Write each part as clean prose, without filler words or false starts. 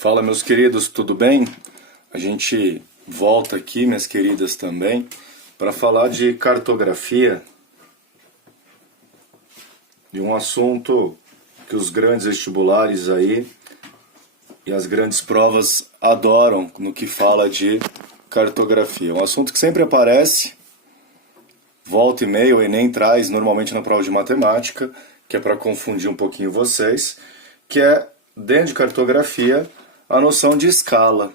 Fala, meus queridos, tudo bem? A gente volta aqui, minhas queridas, também, para falar de cartografia, de um assunto que os grandes vestibulares aí e as grandes provas adoram no que fala de cartografia. Um assunto que sempre aparece, volta e meia, o Enem traz normalmente na prova de matemática, que é para confundir um pouquinho vocês, que é, dentro de cartografia, a noção de escala.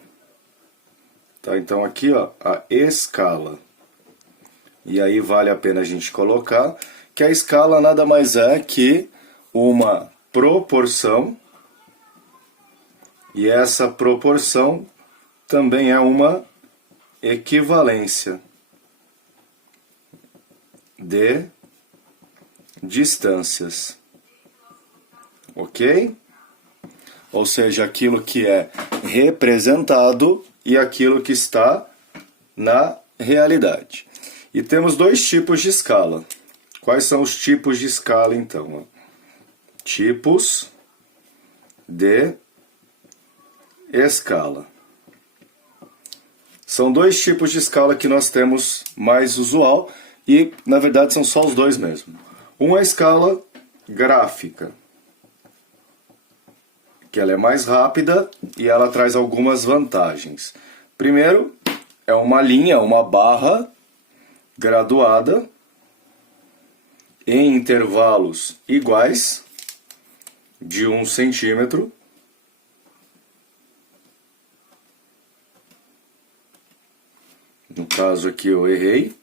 Tá, então aqui, ó, a escala. E aí vale a pena a gente colocar que a escala nada mais é que uma proporção, e essa proporção também é uma equivalência de distâncias. Ok? Ou seja, aquilo que é representado e aquilo que está na realidade. E temos dois tipos de escala. Quais são os tipos de escala, então? Tipos de escala. São dois tipos de escala que nós temos mais usual e, na verdade, são só os dois mesmo. Uma é a escala gráfica, que ela é mais rápida e ela traz algumas vantagens. Primeiro, é uma linha, uma barra graduada em intervalos iguais de 1 centímetro. No caso aqui eu errei,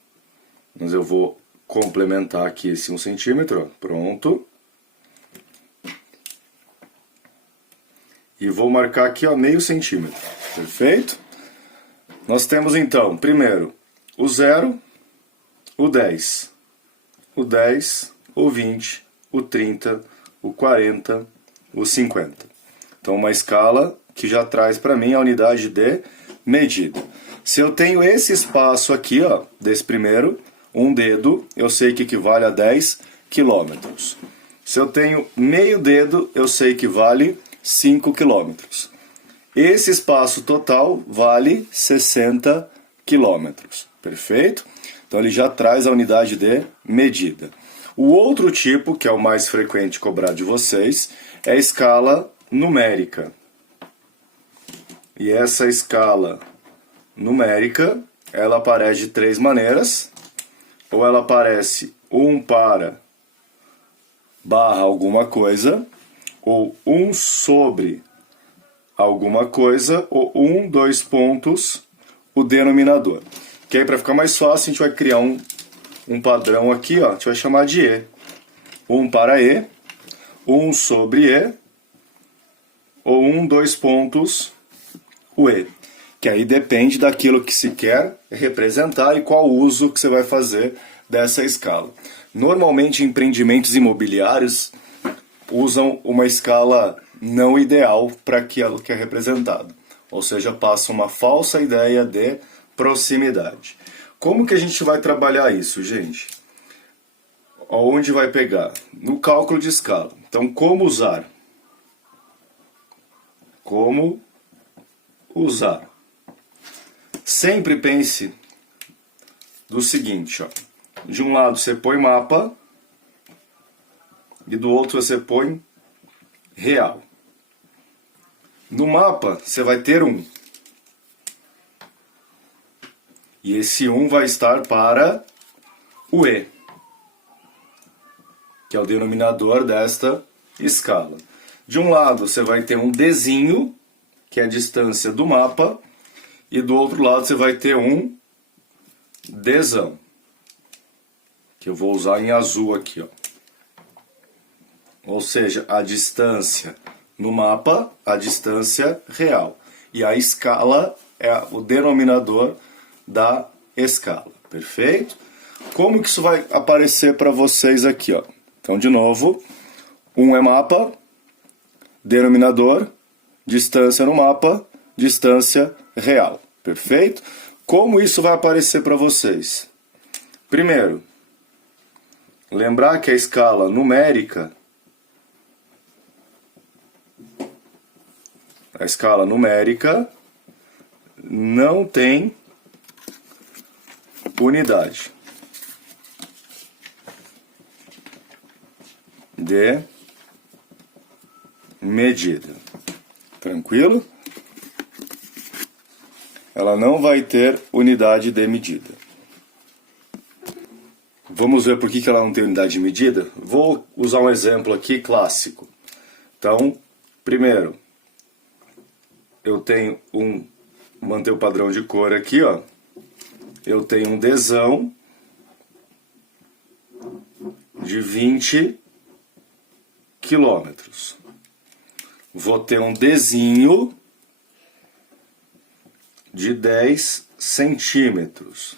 mas eu vou complementar aqui esse 1 centímetro. Ó. Pronto. E vou marcar aqui, ó, meio centímetro. Perfeito? Nós temos então, primeiro, o 0, o 10, o 10, o 20, o 30, o 40, o 50. Então, uma escala que já traz para mim a unidade de medida. Se eu tenho esse espaço aqui, ó, desse primeiro, um dedo, eu sei que equivale a 10 quilômetros. Se eu tenho meio dedo, eu sei que vale 5 quilômetros. Esse espaço total vale 60 quilômetros. Perfeito? Então ele já traz a unidade de medida. O outro tipo, que é o mais frequente cobrar de vocês, é a escala numérica. E essa escala numérica, ela aparece de três maneiras. Ou ela aparece 1 para barra alguma coisa, ou 1 sobre alguma coisa, ou 1, 2 pontos, o denominador. Que aí, para ficar mais fácil, a gente vai criar um padrão aqui, ó, a gente vai chamar de E. 1 para E, 1 sobre E, ou 1, 2 pontos, o E. Que aí depende daquilo que se quer representar e qual uso que você vai fazer dessa escala. Normalmente, empreendimentos imobiliários usam uma escala não ideal para aquilo que é representado. Ou seja, passa uma falsa ideia de proximidade. Como que a gente vai trabalhar isso, gente? Onde vai pegar? No cálculo de escala. Então, como usar? Como usar? Sempre pense do seguinte, ó. De um lado você põe mapa e do outro você põe real. No mapa você vai ter 1. E esse 1 vai estar para o E, que é o denominador desta escala. De um lado você vai ter um Dzinho, que é a distância do mapa, e do outro lado você vai ter um Dzão, que eu vou usar em azul aqui, ó. Ou seja, a distância no mapa, a distância real. E a escala é o denominador da escala. Perfeito? Como que isso vai aparecer para vocês aqui, ó? Então, de novo, 1 é mapa, denominador, distância no mapa, distância real. Perfeito? Como isso vai aparecer para vocês? Primeiro, lembrar que a escala numérica A escala numérica não tem unidade de medida. Tranquilo? Ela não vai ter unidade de medida. Vamos ver por que ela não tem unidade de medida? Vou usar um exemplo aqui clássico. Então, primeiro, eu tenho manter o padrão de cor aqui, ó. Eu tenho um Dzão de 20 quilômetros. Vou ter um Dzinho de 10 centímetros.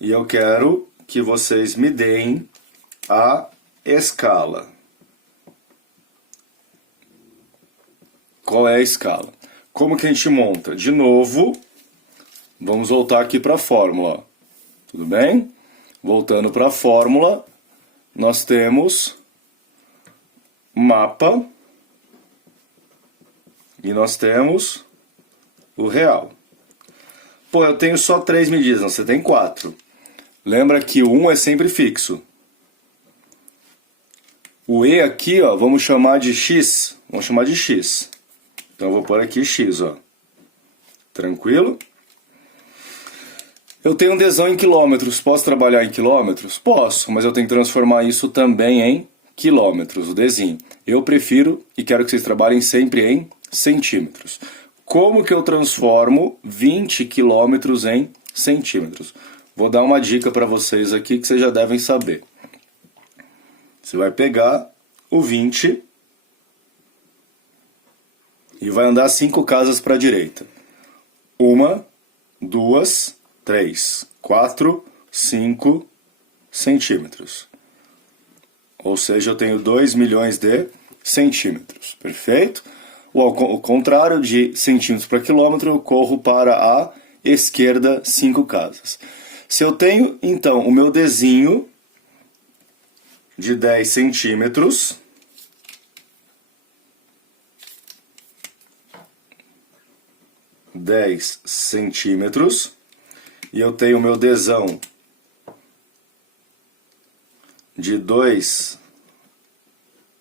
E eu quero que vocês me deem a escala. Qual é a escala? Como que a gente monta? De novo, vamos voltar aqui para a fórmula. Tudo bem? Voltando para a fórmula, nós temos mapa e nós temos o real. Pô, eu tenho só 3 medidas, não, você tem 4. Lembra que o 1 é sempre fixo. O E aqui, ó, vamos chamar de X. Vamos chamar de X. Então eu vou pôr aqui X, ó. Tranquilo? Eu tenho um Dzão em quilômetros. Posso trabalhar em quilômetros? Posso, mas eu tenho que transformar isso também em quilômetros, o Dzinho. Eu prefiro e quero que vocês trabalhem sempre em centímetros. Como que eu transformo 20 quilômetros em centímetros? Vou dar uma dica para vocês aqui que vocês já devem saber. Você vai pegar o 20 e vai andar 5 casas para a direita. 1, 2, 3, 4, 5 centímetros. Ou seja, eu tenho 2 milhões de centímetros. Perfeito? Ao contrário de centímetros para quilômetro, eu corro para a esquerda 5 casas. Se eu tenho, então, o meu Dzinho de 10 centímetros, e eu tenho o meu Dzão de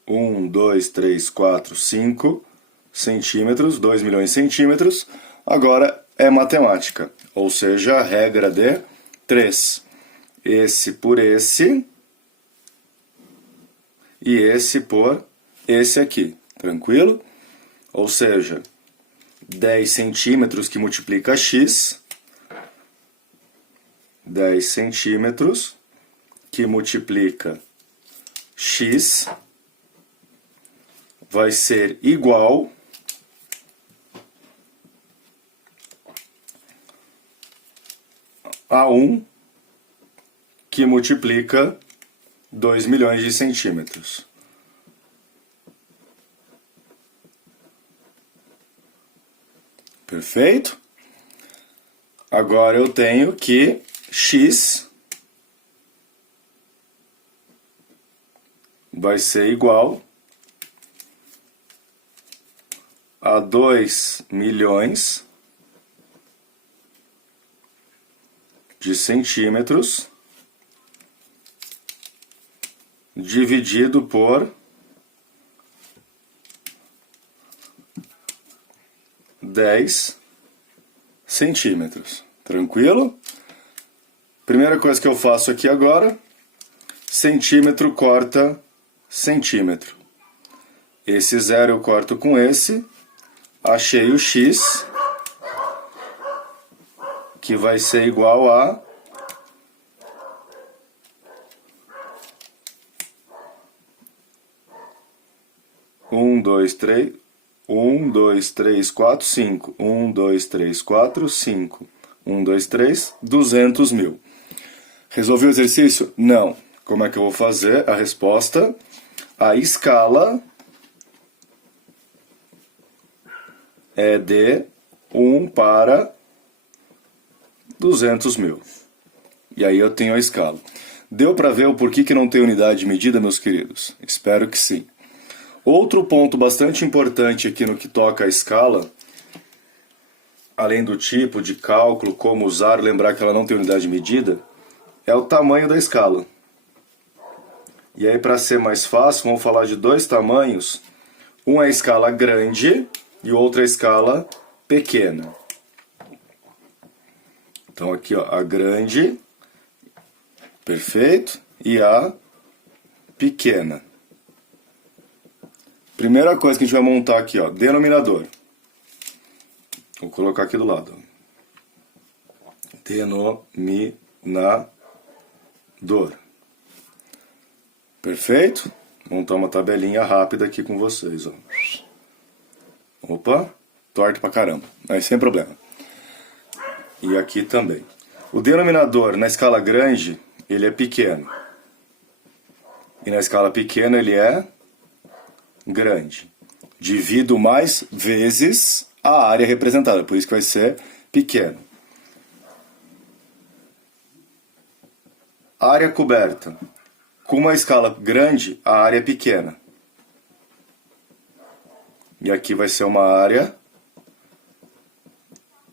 1, 2, 3, 4, 5 centímetros, 2 milhões de centímetros, agora é matemática, ou seja, a regra de 3. Esse por esse e esse por esse aqui, tranquilo? Ou seja, 10 centímetros que multiplica x, 10 centímetros que multiplica x vai ser igual a 1 que multiplica 2 milhões de centímetros. Perfeito? Agora eu tenho que x vai ser igual a 2 milhões de centímetros dividido por 10 centímetros. Tranquilo? Primeira coisa que eu faço aqui agora, centímetro corta centímetro. Esse zero eu corto com esse, achei o x, que vai ser igual a 1, 2, 3, 1, 2, 3, 4, 5. 1, 2, 3, 4, 5. 1, 2, 3, 200 mil. Resolvi o exercício? Não. Como é que eu vou fazer? A resposta, a escala é de 1 para 200 mil. E aí eu tenho a escala. Deu para ver o porquê que não tem unidade de medida, meus queridos? Espero que sim. Outro ponto bastante importante aqui no que toca à escala, além do tipo de cálculo, como usar, lembrar que ela não tem unidade de medida, é o tamanho da escala. E aí, para ser mais fácil, vamos falar de dois tamanhos. Um é a escala grande e o outro é a escala pequena. Então aqui, ó, a grande, perfeito, e a pequena. Primeira coisa que a gente vai montar aqui, ó, denominador. Vou colocar aqui do lado. Denominador. Perfeito? Montar uma tabelinha rápida aqui com vocês, ó. Opa, torto pra caramba, mas sem problema. E aqui também. O denominador na escala grande, ele é pequeno. E na escala pequena ele é grande. Divido mais vezes a área representada, por isso que vai ser pequeno. Área coberta. Com uma escala grande, a área é pequena. E aqui vai ser uma área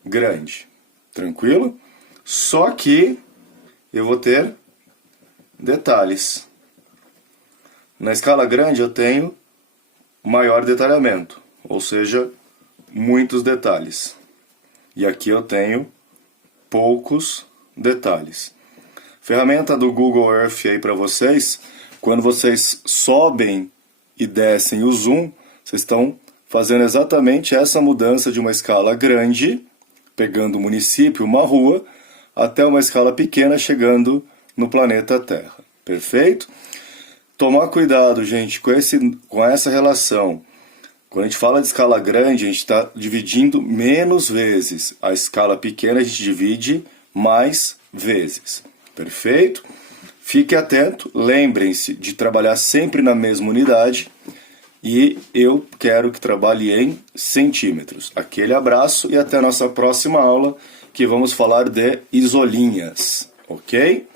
grande. Tranquilo? Só que eu vou ter detalhes. Na escala grande eu tenho maior detalhamento, ou seja, muitos detalhes. E aqui eu tenho poucos detalhes. Ferramenta do Google Earth aí para vocês, quando vocês sobem e descem o zoom, vocês estão fazendo exatamente essa mudança de uma escala grande, pegando um município, uma rua, até uma escala pequena, chegando no planeta Terra. Perfeito? Tomar cuidado, gente, com essa relação. Quando a gente fala de escala grande, a gente está dividindo menos vezes. A escala pequena a gente divide mais vezes. Perfeito? Fique atento, lembrem-se de trabalhar sempre na mesma unidade e eu quero que trabalhe em centímetros. Aquele abraço e até a nossa próxima aula, que vamos falar de isolinhas, ok?